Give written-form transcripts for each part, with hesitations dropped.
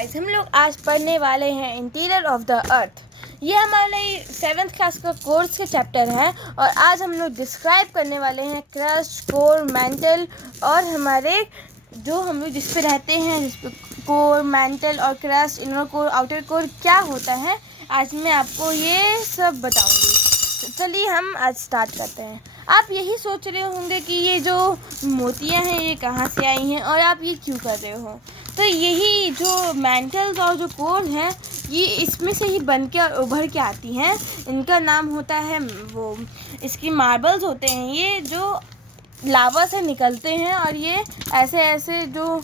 Guys, हम लोग आज पढ़ने वाले हैं इंटीरियर ऑफ द अर्थ। ये हमारे 7th क्लास का कोर्स के चैप्टर है और आज हम लोग डिस्क्राइब करने वाले हैं क्रस्ट, कोर, मैंटल और हमारे जो हम लोग जिस पे रहते हैं, जिस पे कोर, मैंटल और crust, inner core, outer core क्या होता है, आज मैं आपको ये सब बताऊंगी। तो चलिए हम आज स्टार्ट करते हैं। आप यही सोच रहे होंगे कि ये जो मोतियाँ हैं ये कहाँ से आई हैं और आप ये क्यों कर रहे हो। तो यही जो मैंटल्स और जो कोर हैं ये इसमें से ही बन के और उभर के आती हैं। इनका नाम होता है वो इसकी मार्बल्स होते हैं, ये जो लावा से निकलते हैं और ये ऐसे ऐसे जो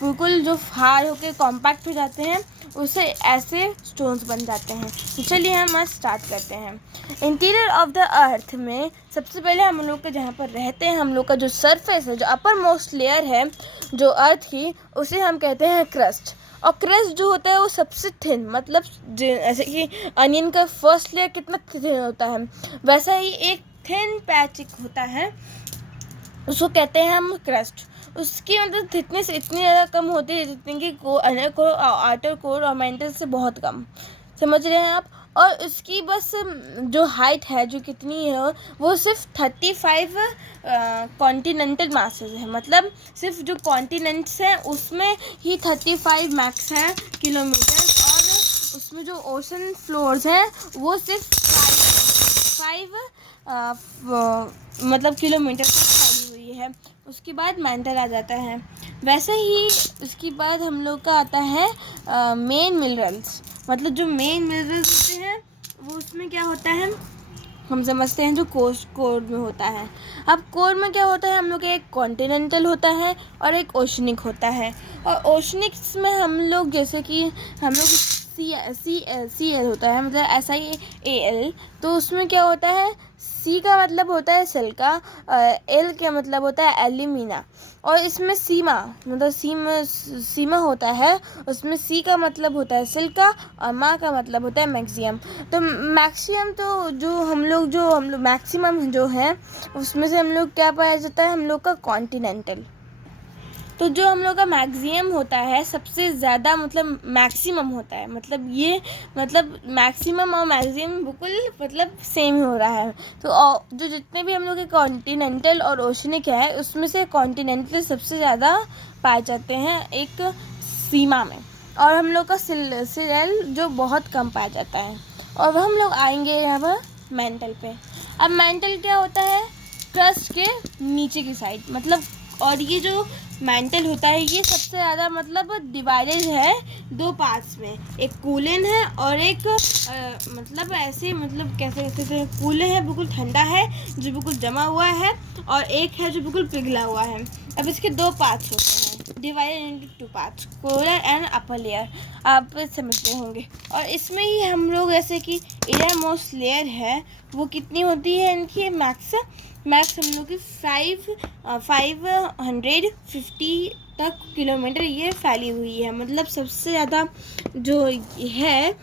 बिल्कुल जो हार्ड होकर कॉम्पैक्ट हो जाते हैं उससे ऐसे स्टोन्स बन जाते हैं। तो चलिए हम आज स्टार्ट करते हैं। इंटीरियर ऑफ द अर्थ में सबसे पहले हम लोग का जहाँ पर रहते हैं, हम लोग का जो सरफेस है, जो अपर मोस्ट लेयर है जो अर्थ की, उसे हम कहते हैं क्रस्ट। और क्रस्ट जो होता है वो सबसे थिन, मतलब जैसे कि अनियन का फर्स्ट लेयर कितना थिन होता है वैसा ही एक थिन पैच होता है, उसको कहते हैं हम क्रस्ट। उसकी मतलब थिकनेस इतनी ज़्यादा कम होती है जितनी कि इनर कोर, आउटर कोर और मेंटल से बहुत कम, समझ रहे हैं आप। और उसकी बस जो हाइट है जो कितनी है वो सिर्फ 35 कॉन्टिनेंटल मासेस है, मतलब सिर्फ जो कॉन्टिनेंट्स हैं उसमें ही 35 मैक्स है किलोमीटर, और उसमें जो ओशन फ्लोर्स हैं वो सिर्फ 5 मतलब किलोमीटर तक फैली हुई है। उसके बाद मेंटल आ जाता है। वैसे ही उसके बाद हम लोग का आता है मेन मिनरल्स, मतलब जो मेन मिनरल्स होते हैं वो उसमें क्या होता है हम समझते हैं जो कोर में होता है। अब कोर में क्या होता है, हम लोग का एक कॉन्टिनेंटल होता है और एक ओशनिक होता है। और ओशनिक्स में हम लोग जैसे कि हम लोग सी एल होता है, मतलब SIAL। तो उसमें क्या होता है, सी का मतलब होता है सिल्का, एल का मतलब होता है एल्यूमिना, और इसमें सीमा मतलब सीमा होता है, उसमें सी का मतलब होता है सिल्का और मा का मतलब होता है मैक्सिमम। तो मैक्सिमम तो जो हम लोग मैक्सिमम जो है उसमें से हम लोग क्या पाया जाता है, हम लोग का कॉन्टिनेंटल। तो जो हम लोग का मैक्सिमम होता है सबसे ज़्यादा, मतलब मैक्सिमम होता है, मतलब ये मतलब मैक्सिमम और मैक्सिमम बिल्कुल मतलब सेम ही हो रहा है। तो जो जितने भी हम लोग के कॉन्टिनेंटल और ओशनिक है उसमें से कॉन्टिनेंटल सबसे ज़्यादा पाए जाते हैं एक सीमा में, और हम लोग का सिरेल जो बहुत कम पाया जाता है। और वह हम लोग आएंगे यहाँ पर मेंटल पे। अब मेंटल क्या होता है, क्रस्ट के नीचे की साइड, मतलब और ये जो मेंटल होता है ये सबसे ज़्यादा मतलब डिवाइडेड है 2 पार्ट्स में, एक कूलन है और एक मतलब ऐसे, मतलब कैसे कहते हैं, कूलन है बिल्कुल ठंडा है जो बिल्कुल जमा हुआ है, और एक है जो बिल्कुल पिघला हुआ है। अब इसके 2 पार्ट्स होते हैं, divided into 2 parts, collar and upper layer, आप समझते होंगे। और इसमें ही हम लोग ऐसे कि इनर मोस्ट लेयर है वो कितनी होती है, इनकी मैक्स हम लोग की 550 तक किलोमीटर ये फैली हुई है, मतलब सबसे ज़्यादा जो है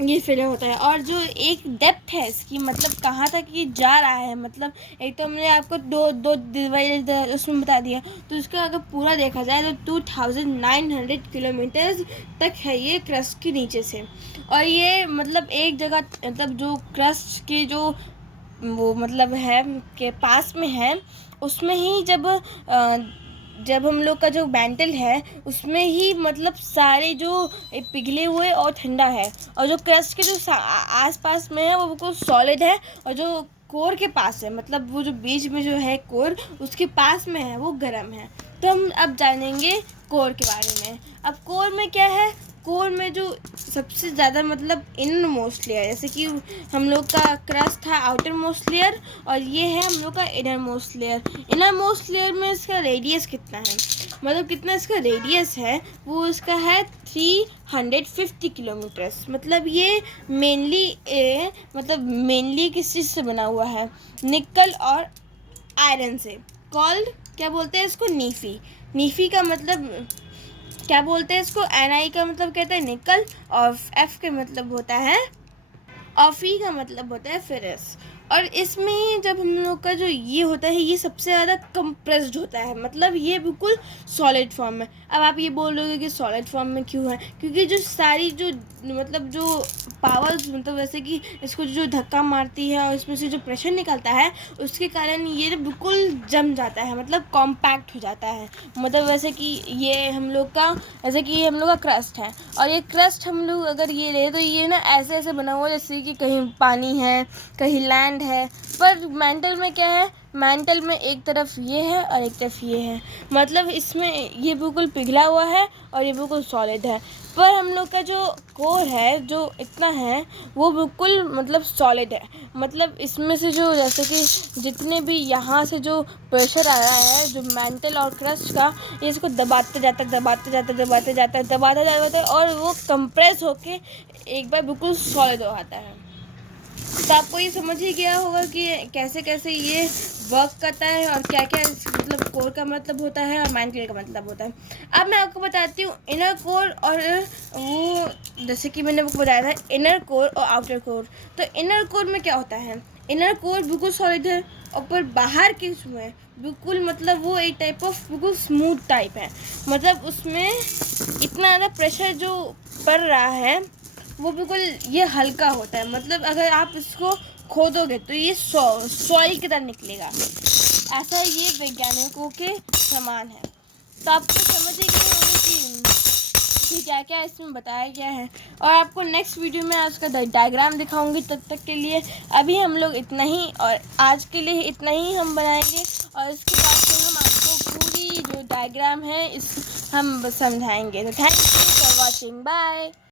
ये फैला होता है। और जो एक डेप्थ है इसकी, मतलब कहाँ तक ये जा रहा है, मतलब एक तो हमने आपको दो डिवाइड उसमें बता दिया, तो इसका अगर पूरा देखा जाए तो 2900 किलोमीटर तक है ये क्रस्ट के नीचे से। और ये मतलब एक जगह, मतलब जो क्रस्ट के जो वो मतलब है के पास में है उसमें ही जब हम लोग का जो मेंटल है उसमें ही मतलब सारे जो पिघले हुए और ठंडा है, और जो क्रस्ट के जो आस पास में है वो बिल्कुल सॉलिड है, और जो कोर के पास है, मतलब वो जो बीच में जो है कोर उसके पास में है वो गर्म है। तो हम अब जानेंगे कोर के बारे में। अब कोर में क्या है, कोर में जो सबसे ज़्यादा मतलब इनर मोस्ट लेयर, जैसे कि हम लोग का क्रस्ट था आउटर मोस्ट लेयर, और ये है हम लोग का inner most layer. Inner most layer में इसका रेडियस कितना है, मतलब कितना इसका रेडियस है, वो इसका है 350 किलोमीटर्स। मतलब ये मेनली किस चीज़ से बना हुआ है, निकल और आयरन से। कॉल्ड क्या बोलते हैं इसको, नीफी का मतलब क्या बोलते हैं इसको, Ni का मतलब कहते हैं निकल, और F का मतलब होता है, और फी का मतलब होता है फेरस। और इसमें ही जब हम लोग का जो ये होता है ये सबसे ज़्यादा कंप्रेस्ड होता है, मतलब ये बिल्कुल सॉलिड फॉर्म में। अब आप ये बोल रहे हो कि सॉलिड फॉर्म में क्यों है, क्योंकि जो सारी जो मतलब जो पावर्स, मतलब वैसे कि इसको जो धक्का मारती है और इसमें से जो प्रेशर निकलता है उसके कारण ये बिल्कुल जम जाता है, मतलब कॉम्पैक्ट हो जाता है। मतलब वैसे कि ये हम लोग का, जैसे कि ये हम लोग का क्रस्ट है, और ये क्रस्ट हम लोग अगर ये ले तो ये ना ऐसे ऐसे बना हुआ जैसे कि कहीं पानी है कहीं लैंड है। पर मेंटल में क्या है, मेंटल में एक तरफ ये है और एक तरफ ये है, मतलब इसमें ये बिल्कुल पिघला हुआ है और ये बिल्कुल सॉलिड है। पर हम लोग का जो कोर है जो इतना है वो बिल्कुल मतलब सॉलिड है, मतलब इसमें से जो जैसे कि जितने भी यहाँ से जो प्रेशर आ रहा है जो मेंटल और क्रस्ट का, ये इसको दबाते जाता है दबाते जाता है दबाते जाता है दबाते जाता है और वो कंप्रेस होके एक बार बिल्कुल सॉलिड हो जाता है। तो आपको ये समझ ही गया होगा कि कैसे कैसे ये वर्क करता है और क्या क्या मतलब कोर का मतलब होता है और मेंटल का मतलब होता है। अब मैं आपको बताती हूँ इनर कोर और वो, जैसे कि मैंने आपको बताया था इनर कोर और आउटर कोर। तो इनर कोर में क्या होता है, इनर कोर बिल्कुल सॉलिड है और पर बाहर के उसमें बिल्कुल मतलब वो एक टाइप ऑफ बिल्कुल स्मूथ टाइप है, मतलब उसमें इतना ज़्यादा प्रेशर जो पड़ रहा है वो बिल्कुल ये हल्का होता है, मतलब अगर आप इसको खोदोगे तो ये सॉइल की तरह निकलेगा, ऐसा ये वैज्ञानिकों के समान है। तो आपको समझ ही गए होंगे कि क्या क्या इसमें बताया गया है, और आपको नेक्स्ट वीडियो में आज का डायग्राम दिखाऊंगी। तब तक के लिए अभी हम लोग इतना ही, और आज के लिए इतना ही हम बनाएंगे, और इसके बाद में हम आपको पूरी जो डायग्राम है इस हम समझाएंगे। तो thank you for watching, bye.